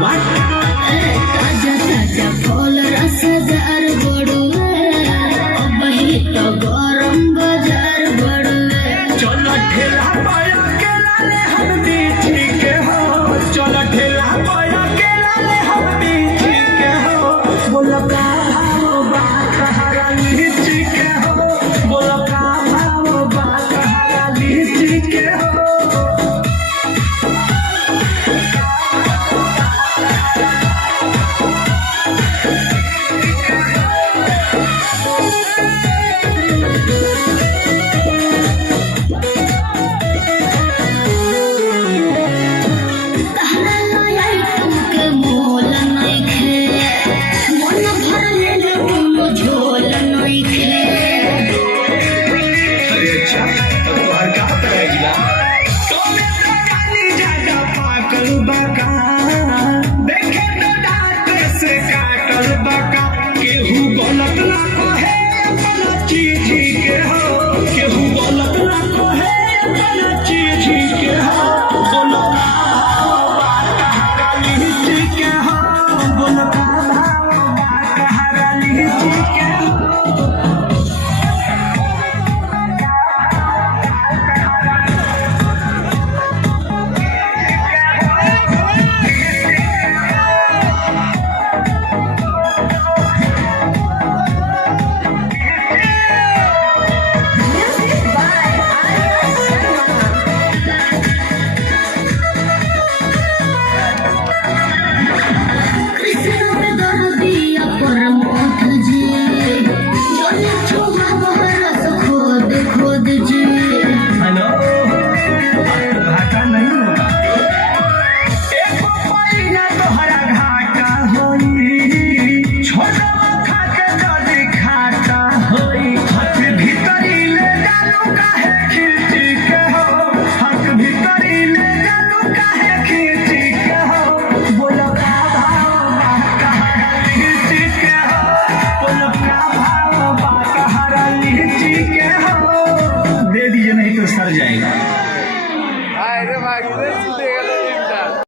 ताजा ताजा फल रसदार बड़ुए अब ही तो गरम बाजार बड़ुए। चलो ठेला पाया के लाले हम बीची के हो, चलो ठेला पाया के लाले हम बीची के हो। बोलो का भाव बात हरा लीची के हो, बोलो का भाव बात हरा लीची के हो।